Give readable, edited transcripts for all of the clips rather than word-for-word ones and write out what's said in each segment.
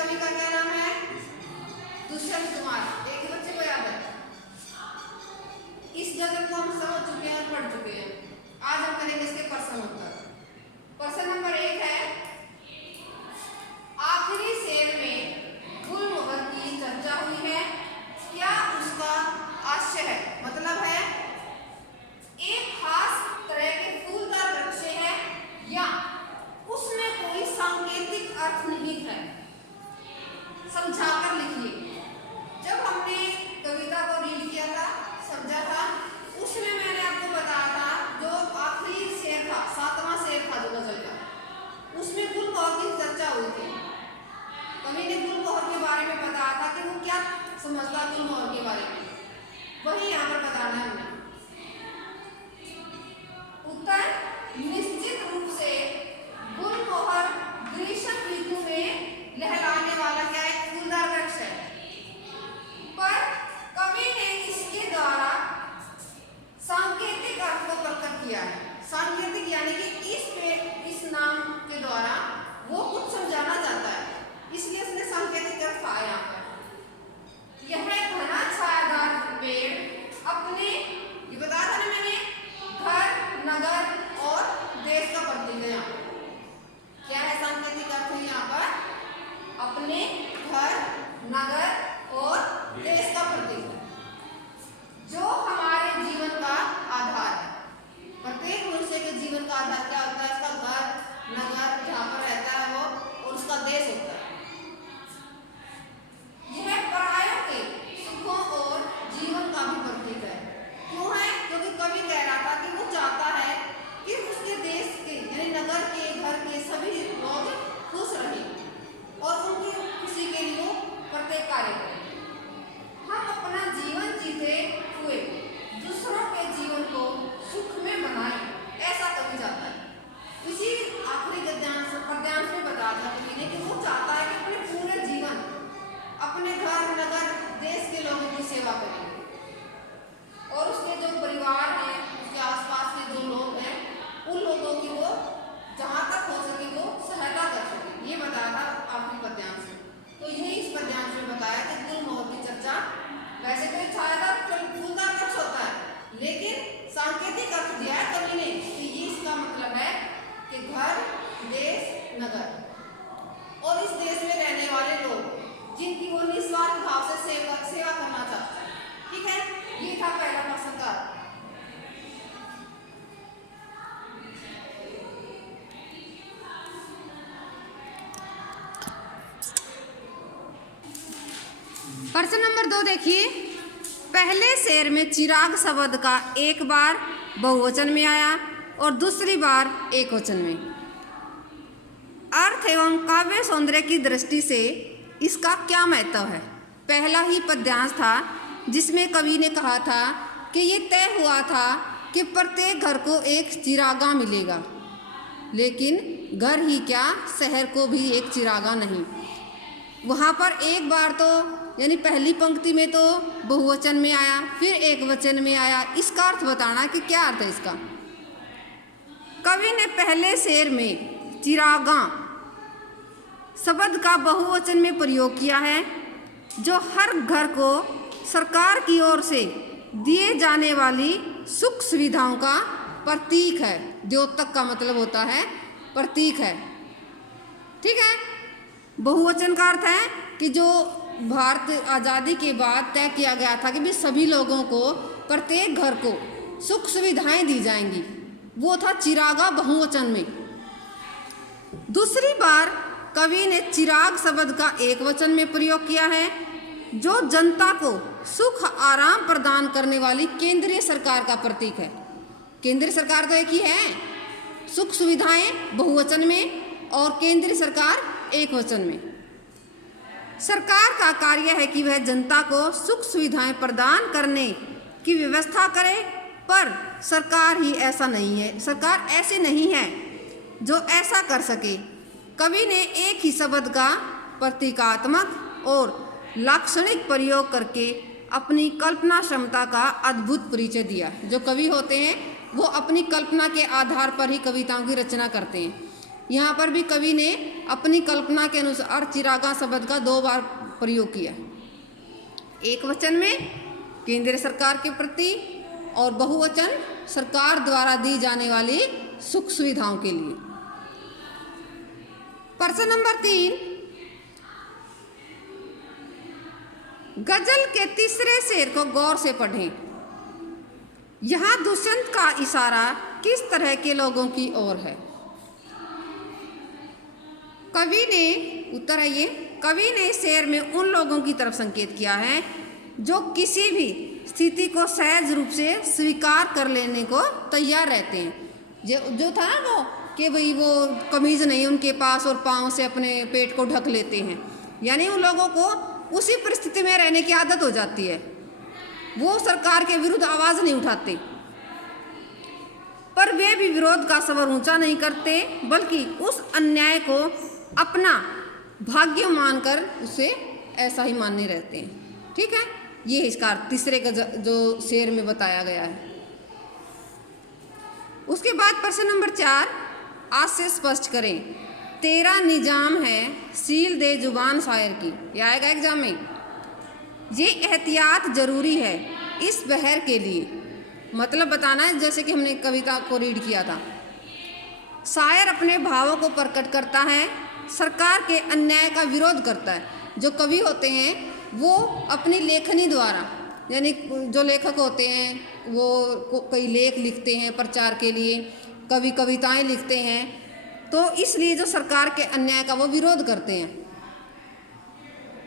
कवि का क्या नाम है? दुष्यंत कुमार। एक ही बच्चे को याद है। इस गजल को हम समझ चुके हैं, पढ़ चुके हैं। आज हम करेंगे इसके प्रश्न उत्तर। प्रश्न नंबर 1 है, आखिरी शेर में गुलमोहर की चर्चा हुई है, क्या उसका आशय है? मतलब है एक खास तरह के फूलदार वृक्ष है या उसमें कोई सांकेतिक अर्थ निहित है? समझाकर लिखिए। जब हमने कविता को रीड किया था, समझा था, उसमें मैंने आपको बताया था जो आखिरी शेर था, 7वां शेर था जो गजल का, उसमें गुलमोहर की चर्चा हुई थी। कवि ने गुलमोहर के बारे में बताया था कि वो क्या समझता गुलमोहर के बारे में, वही यहाँ पर बताना है हमने। उत्तर, निश्चित रूप से गुलमोहर ग्रीष्म ऋतु में लहराने वाला क्या एक फूलदार वृक्ष है, पर कवि ने इसके द्वारा सांकेतिक अर्थ को प्रकट किया है। सांकेतिक यानी कि इस नाम के द्वारा वो कुछ समझाना चाहता है, इसलिए उसने सांकेतिक अर्थ आया यहाँ पर। यह घना छायादार पेड़ अपने, ये बताया था ना मैंने, घर, नगर और देश का प्रतीक है। यहाँ क्या है सांकेतिक अर्थ है यहाँ पर? अपने, घर, नगर और देश का प्रतीक है, जो हमारे जीवन का आधार है। प्रत्येक मनुष्य के जीवन का आधार क्या होता है? इसका घर, नगर, जहाँ पर रहता है वो, और उसका देश होता है। यह परायों के सुखों और जीवन का भी प्रतीक है। क्यों है? क्योंकि कवि कह रहा था कि वो चाहता है कि उसके देश के यानी नगर के, घर के सभी लोग खुश रहें और उनकी खुशी के लिए वो प्रत्येक कार्य करें। हम अपना जीवन जीते हुए दूसरों के जीवन को सुख में बनाएं, ऐसा कवि चाहता है। इसी आखिरी पद्यांश में बताया था कवि ने कि वो चाहता है कि अपने पूरे जीवन अपने घर, नगर, देश के लोगों की सेवा करें और उसके जो परिवार हैं, उसके आसपास के जो लोग हैं, उन लोगों की वो जहाँ तक हो सके वो सहायता कर सके। ये बताया था आखिरी पद्यांश में। तो यही इस पद्यांश में बताया कि गुलमोहर की चर्चा, वैसे तो छायादार फूलदार वृक्ष होता है, लेकिन सांकेतिक अर्थ दिया है कवि ने कि ये इसका मतलब है कि घर, देश, नगर और इस देश में रहने वाले लोग जिनकी वो निस्वार्थ भाव से सेवा करना चाहता है। ठीक है, ये था पहला प्रश्न का। प्रश्न नंबर 2 देखिए, पहले शेर में चिराग शब्द का एक बार बहुवचन में आया और दूसरी बार एकवचन में। अर्थ एवं काव्य सौंदर्य की दृष्टि से इसका क्या महत्व है? पहला ही पद्यांश था जिसमें कवि ने कहा था कि ये तय हुआ था कि प्रत्येक घर को एक चिरागा मिलेगा, लेकिन घर ही क्या, शहर को भी एक चिरागा नहीं। वहाँ पर एक बार तो यानी पहली पंक्ति में तो बहुवचन में आया, फिर एकवचन में आया। इसका अर्थ बताना कि क्या अर्थ है इसका। कवि ने पहले शेर में चिरागा शब्द का बहुवचन में प्रयोग किया है, जो हर घर को सरकार की ओर से दिए जाने वाली सुख सुविधाओं का प्रतीक है। द्योतक का मतलब होता है प्रतीक है। ठीक है, बहुवचन का अर्थ है कि जो भारत आज़ादी के बाद तय किया गया था कि भी सभी लोगों को प्रत्येक घर को सुख सुविधाएं दी जाएंगी, वो था चिरागा बहुवचन में। दूसरी बार कवि ने चिराग शब्द का एकवचन में प्रयोग किया है, जो जनता को सुख आराम प्रदान करने वाली केंद्रीय सरकार का प्रतीक है। केंद्रीय सरकार तो एक ही है, सुख सुविधाएं बहुवचन में और केंद्रीय सरकार एकवचन में। सरकार का कार्य है कि वह जनता को सुख सुविधाएं प्रदान करने की व्यवस्था करे, पर सरकार ही ऐसा नहीं है, सरकार ऐसे नहीं है जो ऐसा कर सके। कवि ने एक ही शब्द का प्रतीकात्मक और लाक्षणिक प्रयोग करके अपनी कल्पना क्षमता का अद्भुत परिचय दिया। जो कवि होते हैं वो अपनी कल्पना के आधार पर ही कविताओं की रचना करते हैं। यहाँ पर भी कवि ने अपनी कल्पना के अनुसार चिरागा शब्द का 2 बार प्रयोग किया, एक वचन में केंद्र सरकार के प्रति और बहुवचन सरकार द्वारा दी जाने वाली सुख सुविधाओं के लिए। प्रश्न नंबर 3, गजल के तीसरे शेर को गौर से पढ़ें। यहाँ दुष्यंत का इशारा किस तरह के लोगों की ओर है? कवि ने, उत्तर आइए, कवि ने शेर में उन लोगों की तरफ संकेत किया है जो किसी भी स्थिति को सहज रूप से स्वीकार कर लेने को तैयार रहते हैं। जो था ना वो कि भाई वो कमीज नहीं उनके पास और पाँव से अपने पेट को ढक लेते हैं, यानी उन लोगों को उसी परिस्थिति में रहने की आदत हो जाती है। वो सरकार के विरुद्ध आवाज़ नहीं उठाते, पर वे भी विरोध का स्वर ऊंचा नहीं करते, बल्कि उस अन्याय को अपना भाग्य मानकर उसे ऐसा ही मानने रहते हैं। ठीक है, ये इसका तीसरे का जो शेर में बताया गया है। उसके बाद प्रश्न नंबर 4, आज से स्पष्ट करें। तेरा निजाम है सील दे जुबान शायर की, यह आएगा एग्जाम में। ये एहतियात जरूरी है इस बहर के लिए, मतलब बताना है, जैसे कि हमने कविता को रीड किया था। शायर अपने भावों को प्रकट करता है, सरकार के अन्याय का विरोध करता है। जो कवि होते हैं वो अपनी लेखनी द्वारा, यानी जो लेखक होते हैं वो कई लेख लिखते हैं प्रचार के लिए, कवि कविताएं लिखते हैं, तो इसलिए जो सरकार के अन्याय का वो विरोध करते हैं।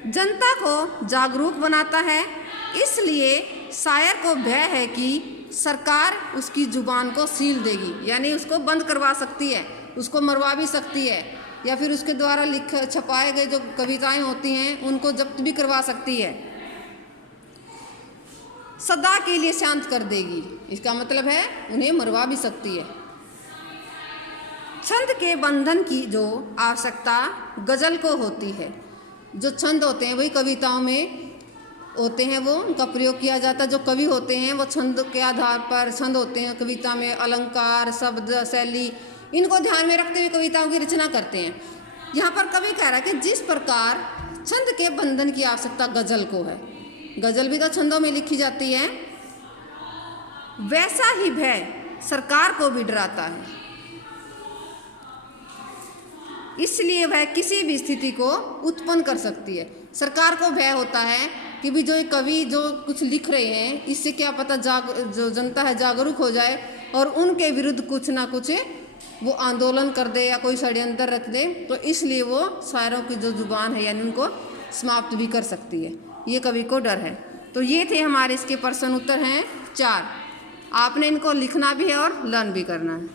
जनता को जागरूक बनाता है, इसलिए शायर को भय है कि सरकार उसकी जुबान को सील देगी, यानी उसको बंद करवा सकती है, उसको मरवा भी सकती है, या फिर उसके द्वारा छपाए गए जो कविताएं होती हैं उनको जब्त भी करवा सकती है, सदा के लिए शांत कर देगी। इसका मतलब है उन्हें मरवा भी सकती है। छंद के बंधन की जो आवश्यकता गजल को होती है, जो छंद होते हैं वही कविताओं में होते हैं, वो उनका प्रयोग किया जाता है। जो कवि होते हैं वो छंद के आधार पर, छंद होते हैं कविता में, अलंकार, शब्द, शैली, इनको ध्यान में रखते हुए कविताओं की रचना करते हैं। यहाँ पर कवि कह रहा है कि जिस प्रकार छंद के बंधन की आवश्यकता गजल को है, गजल भी तो छंदों में लिखी जाती है, वैसा ही भय सरकार को भी डराता है। इसलिए वह किसी भी स्थिति को उत्पन्न कर सकती है। सरकार को भय होता है कि भी जो कवि जो कुछ लिख रहे हैं, इससे क्या पता जो जनता है जागरूक हो जाए और उनके विरुद्ध कुछ ना कुछ वो आंदोलन कर दे या कोई षड्यंत्र रच दे, तो इसलिए वो शायरों की जो जुबान है यानी उनको समाप्त भी कर सकती है। ये कवि को डर है। तो ये थे हमारे इसके प्रश्न उत्तर हैं 4। आपने इनको लिखना भी है और लर्न भी करना है।